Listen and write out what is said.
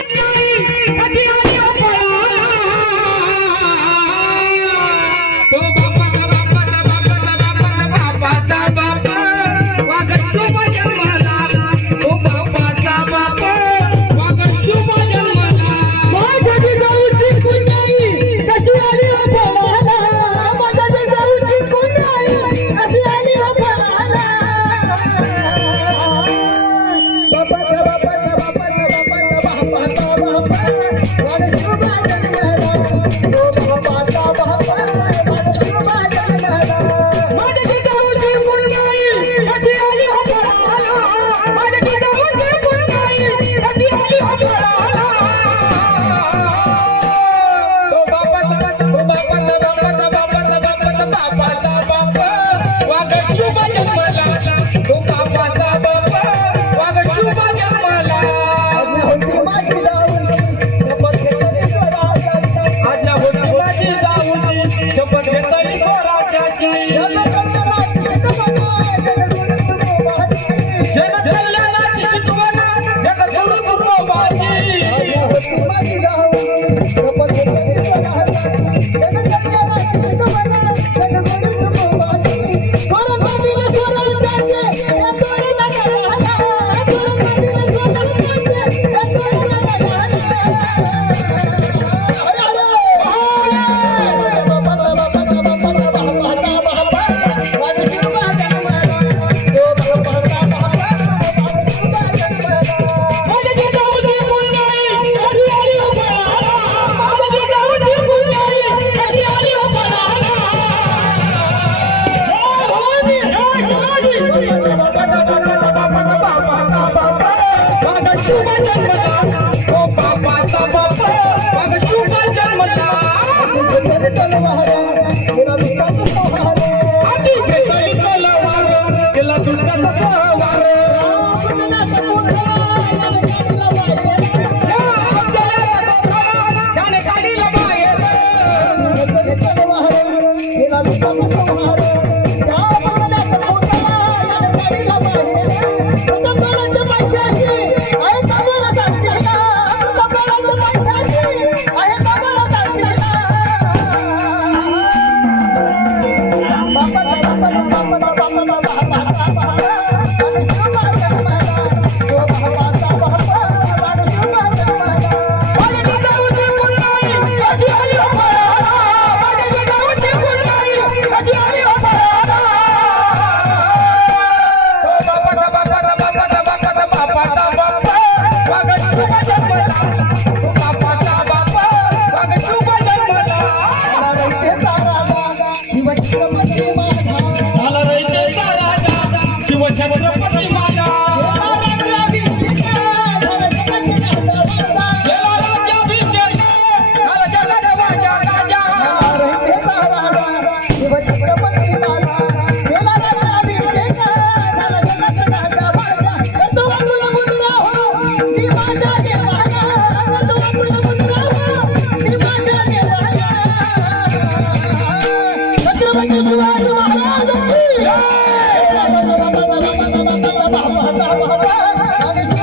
No! Bye. Thank you. ओ बाबा ता बाबा अगर तू का जन्मता 好不好？好好？